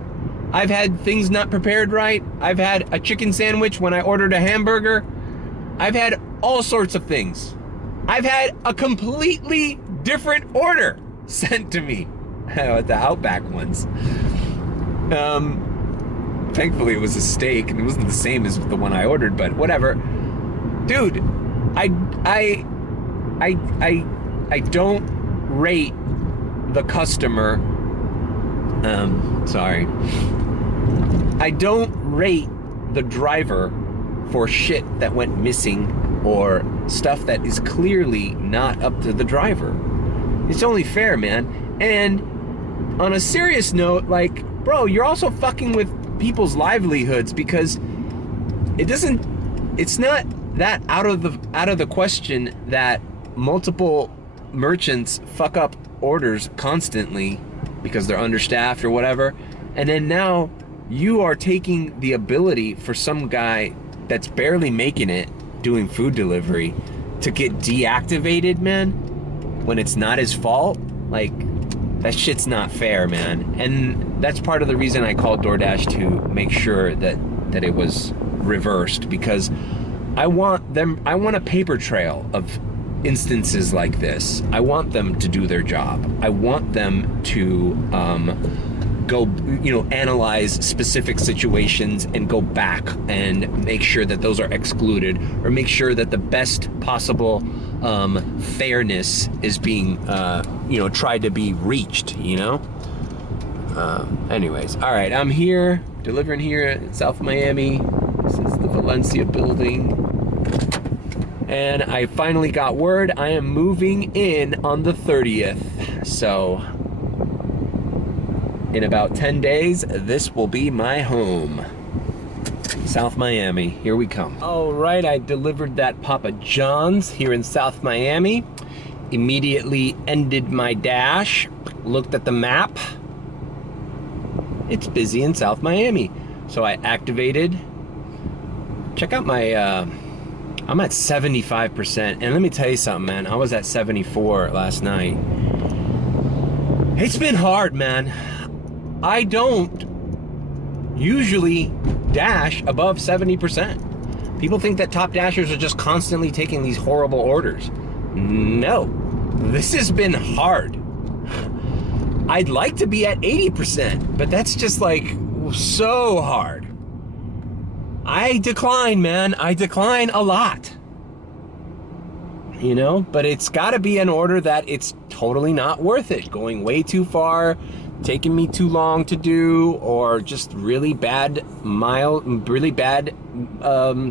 I've had things not prepared right. I've had a chicken sandwich when I ordered a hamburger. I've had all sorts of things. I've had a completely different order sent to me at the Outback ones. Thankfully it was a steak and it wasn't the same as the one I ordered, but whatever. Dude, I don't rate the customer. Sorry. I don't rate the driver for shit that went missing or stuff that is clearly not up to the driver. It's only fair, man. And on a serious note, like, bro, you're also fucking with people's livelihoods, because it's not that out of the question that multiple merchants fuck up orders constantly because they're understaffed or whatever, and then now you are taking the ability for some guy that's barely making it doing food delivery to get deactivated, man, when it's not his fault. Like, that shit's not fair, man. And that's part of the reason I called DoorDash, to make sure that it was reversed, because I want a paper trail of instances like this. I want them to do their job. I want them to go, analyze specific situations and go back and make sure that those are excluded, or make sure that the best possible fairness is being, tried to be reached, Anyways, all right, I'm here, delivering here in South Miami. This is the Valencia building. And I finally got word I am moving in on the 30th. So, in about 10 days, this will be my home. South Miami, here we come. All right, I delivered that Papa John's here in South Miami. Immediately ended my dash, looked at the map. It's busy in South Miami. So I activated. Check out my, I'm at 75%. And let me tell you something, man. I was at 74 last night. It's been hard, man. I don't usually dash above 70%. People think that top dashers are just constantly taking these horrible orders. No, this has been hard. I'd like to be at 80%, but that's just like so hard. I decline, man. I decline a lot. But it's gotta be an order that it's totally not worth it. Going way too far, taking me too long to do, or just really bad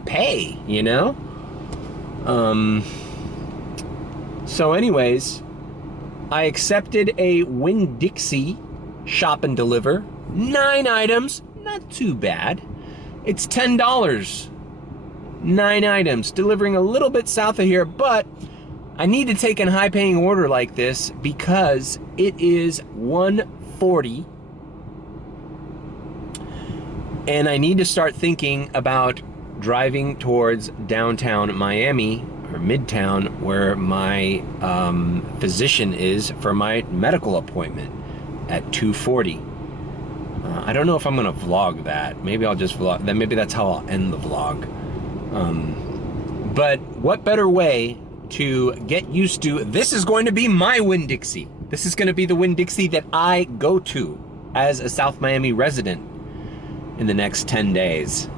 pay, So anyways, I accepted a Winn Dixie shop and deliver. 9 items, not too bad. It's $10. 9 items, delivering a little bit south of here, but I need to take a high-paying order like this because it is $140, and I need to start thinking about driving towards downtown Miami, or Midtown, where my physician is for my medical appointment at 2:40. I don't know if I'm gonna vlog that. Maybe I'll just vlog, then maybe that's how I'll end the vlog. But what better way to get used to, this is going to be my Winn Dixie. This is gonna be the Winn Dixie that I go to as a South Miami resident in the next 10 days.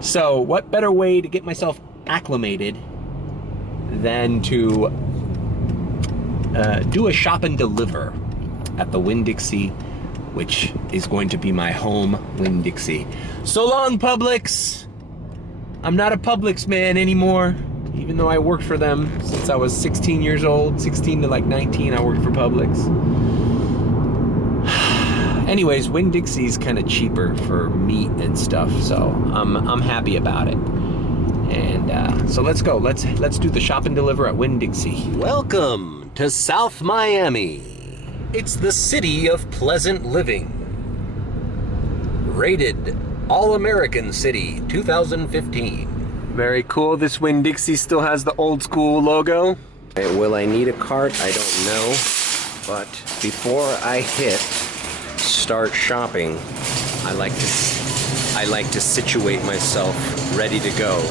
So what better way to get myself acclimated than to do a shop and deliver at the Winn Dixie which is going to be my home Winn Dixie. So long, Publix! I'm not a Publix man anymore, even though I worked for them since I was 16 years old. 16 to like 19, I worked for Publix. Anyways, Winn Dixie's kind of cheaper for meat and stuff, so I'm happy about it. And so let's go. Let's do the shop and deliver at Winn Dixie. Welcome to South Miami. It's the city of pleasant living. Rated All-American City 2015. Very cool. This Winn Dixie still has the old school logo. Will I need a cart? I don't know. But before I hit start shopping, I like to situate myself ready to go.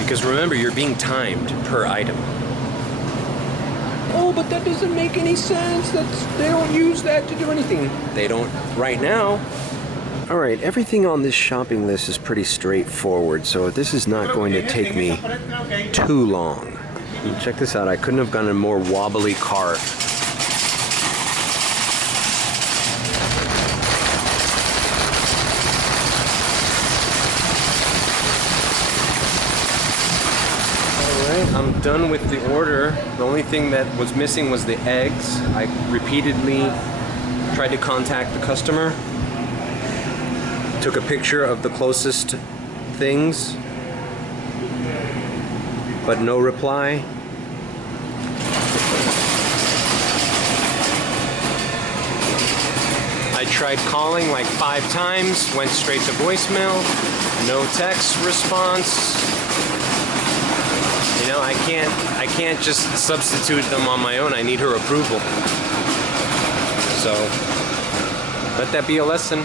Because remember, you're being timed per item. Oh, but that doesn't make any sense. They don't use that to do anything. They don't right now. All right, everything on this shopping list is pretty straightforward, so this is not going to take me too long. Check this out. I couldn't have gotten a more wobbly cart. I'm done with the order. The only thing that was missing was the eggs. I repeatedly tried to contact the customer. Took a picture of the closest things, but no reply. I tried calling like 5 times, went straight to voicemail, no text response. You know, I can't just substitute them on my own. I need her approval. So, let that be a lesson.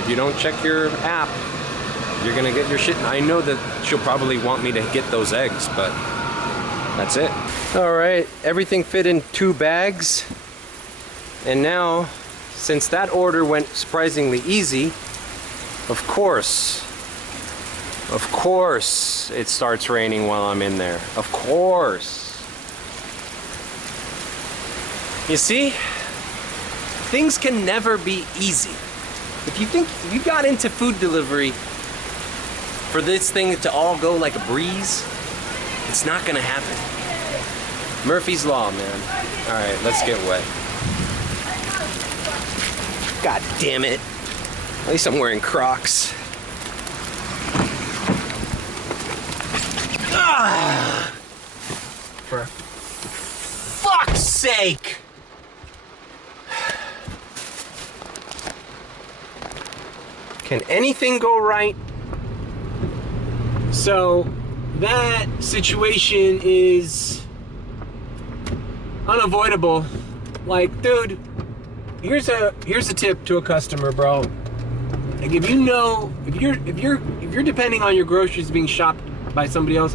If you don't check your app, you're gonna get your shit. I know that she'll probably want me to get those eggs, but that's it. All right, everything fit in 2 bags. And now, since that order went surprisingly easy, of course, it starts raining while I'm in there. Of course. You see, things can never be easy. If you got into food delivery for this thing to all go like a breeze, it's not gonna happen. Murphy's Law, man. All right, let's get wet. God damn it. At least I'm wearing Crocs. For fuck's sake! Can anything go right? So that situation is unavoidable. Like, dude, here's a tip to a customer, bro. Like, if you're depending on your groceries being shopped by somebody else,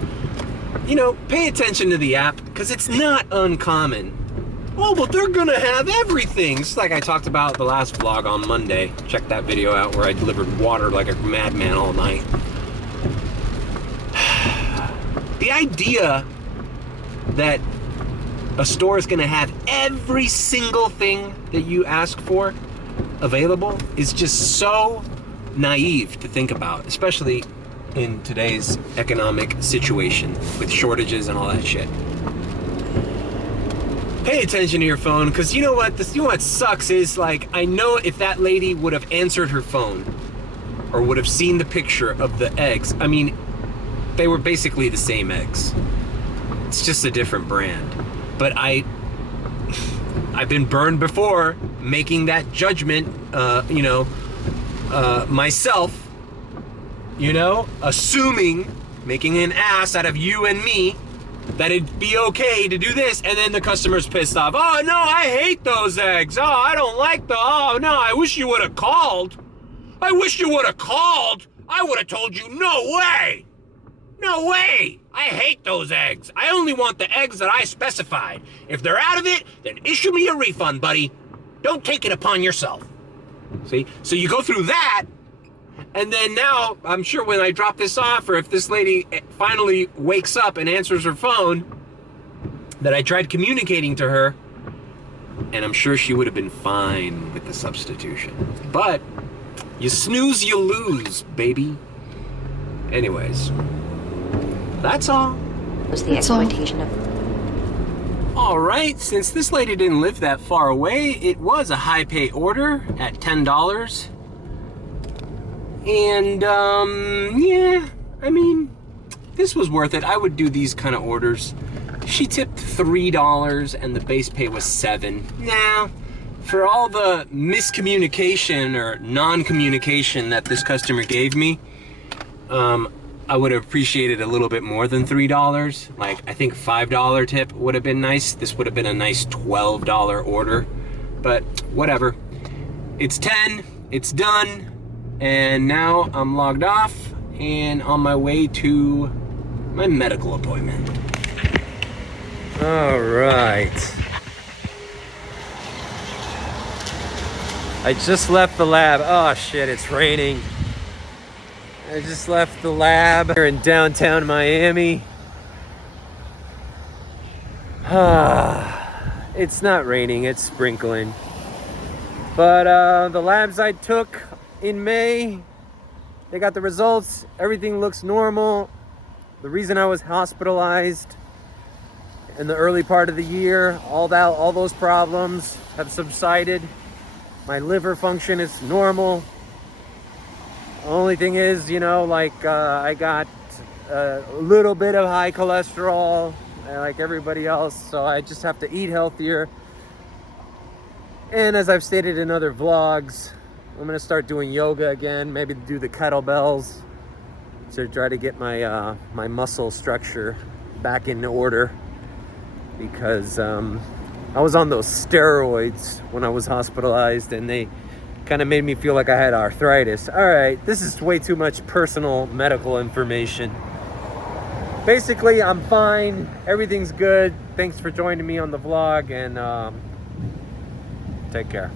you know, pay attention to the app, because it's not uncommon. Oh, but they're gonna have everything. Just like I talked about the last vlog on Monday. Check that video out where I delivered water like a madman all night. The idea that a store is gonna have every single thing that you ask for available is just so naive to think about, especially in today's economic situation with shortages and all that shit. Pay attention to your phone, because you know what sucks is, like, I know if that lady would have answered her phone or would have seen the picture of the eggs, I mean, they were basically the same eggs. It's just a different brand. But I've been burned before making that judgment, myself, assuming, making an ass out of you and me, that it'd be okay to do this, and then the customer's pissed off. Oh no, I hate those eggs. Oh, I don't like oh no, I wish you would have called. I wish you would have called. I would have told you, no way. No way. I hate those eggs. I only want the eggs that I specified. If they're out of it, then issue me a refund, buddy. Don't take it upon yourself. See? So you go through that, and then now, I'm sure when I drop this off, or if this lady finally wakes up and answers her phone, that I tried communicating to her, And I'm sure she would have been fine with the substitution. But you snooze, you lose, baby. Anyways, that's all. Was the That's all. exploitation of Alright, since this lady didn't live that far away, it was a high pay order at $10. And, yeah, I mean, this was worth it. I would do these kind of orders. She tipped $3 and the base pay was $7. Now, for all the miscommunication or non-communication that this customer gave me, I would have appreciated a little bit more than $3. Like, I think $5 tip would have been nice. This would have been a nice $12 order. But whatever. It's 10, it's done, and now I'm logged off and on my way to my medical appointment. All right. I just left the lab. Oh shit, it's raining. I just left the lab here in downtown Miami. It's not raining, it's sprinkling. But the labs I took in May, they got the results. Everything looks normal. The reason I was hospitalized in the early part of the year, all those problems have subsided. My liver function is normal. Only thing is, you know, like I got a little bit of high cholesterol like everybody else, so I just have to eat healthier. And as I've stated in other vlogs, I'm gonna start doing yoga again, maybe do the kettlebells to try to get my my muscle structure back in order, because I was on those steroids when I was hospitalized and they kind of made me feel like I had arthritis. All right, this is way too much personal medical information. Basically, I'm fine. Everything's good. Thanks for joining me on the vlog, and take care.